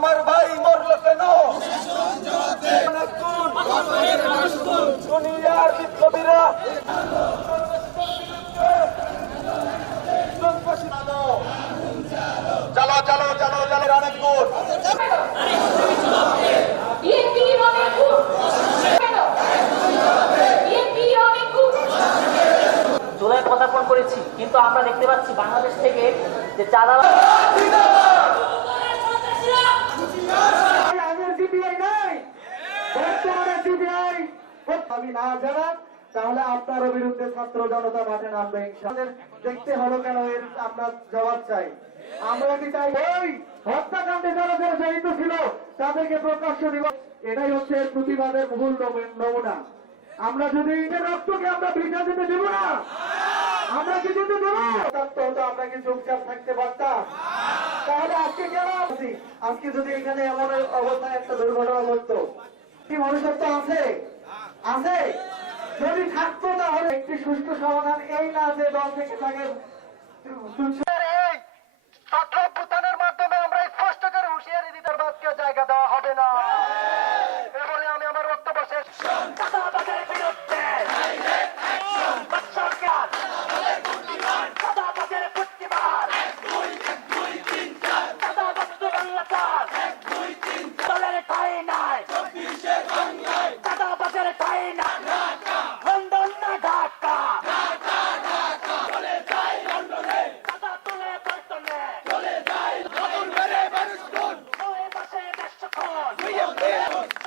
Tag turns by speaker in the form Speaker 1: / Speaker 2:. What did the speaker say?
Speaker 1: আমার ভাই মরল কেন। দুনিয়ার বিপ্লবীরা চালো চালো চালো চালো
Speaker 2: পদার্পণ করেছি, কিন্তু আমরা দেখতে পাচ্ছি বাংলাদেশ থেকে যে চাঁদাবাজ
Speaker 3: আমি না জানান তাহলে আপনারও বিরুদ্ধে ছাত্র জনতা মাঠে নামবে দেখতে হলো কেন এর আমরা জবাব চাই। আমরা কি চাই ওই হত্যাকাণ্ডে যারা যারা জড়িত ছিল, তাদেরকে প্রকাশ্য দিব এটাই হচ্ছে প্রতিবাদের মূল নমুনা। আমরা যদি রক্তকে আমরা ভিজা দিতে দেব না, আমরা কি দিতে দেব? হতো আমরা কি চুপচাপ থাকতে পারতাম? তাহলে আজকে কেন আজকে যদি এখানে এমন অবস্থায় একটা দুর্ঘটনা ঘটতো, কি মনুষ্যত্ব আছে? আছে। যদি থাকতো তাহলে একটি সুস্থ সমাধান এই না যে দল থেকে থাকে। ছাত্র মাধ্যমে আমরা জায়গা দেওয়া হবে না। এবারে আমি আমার বক্তব্য শেষ। Deus!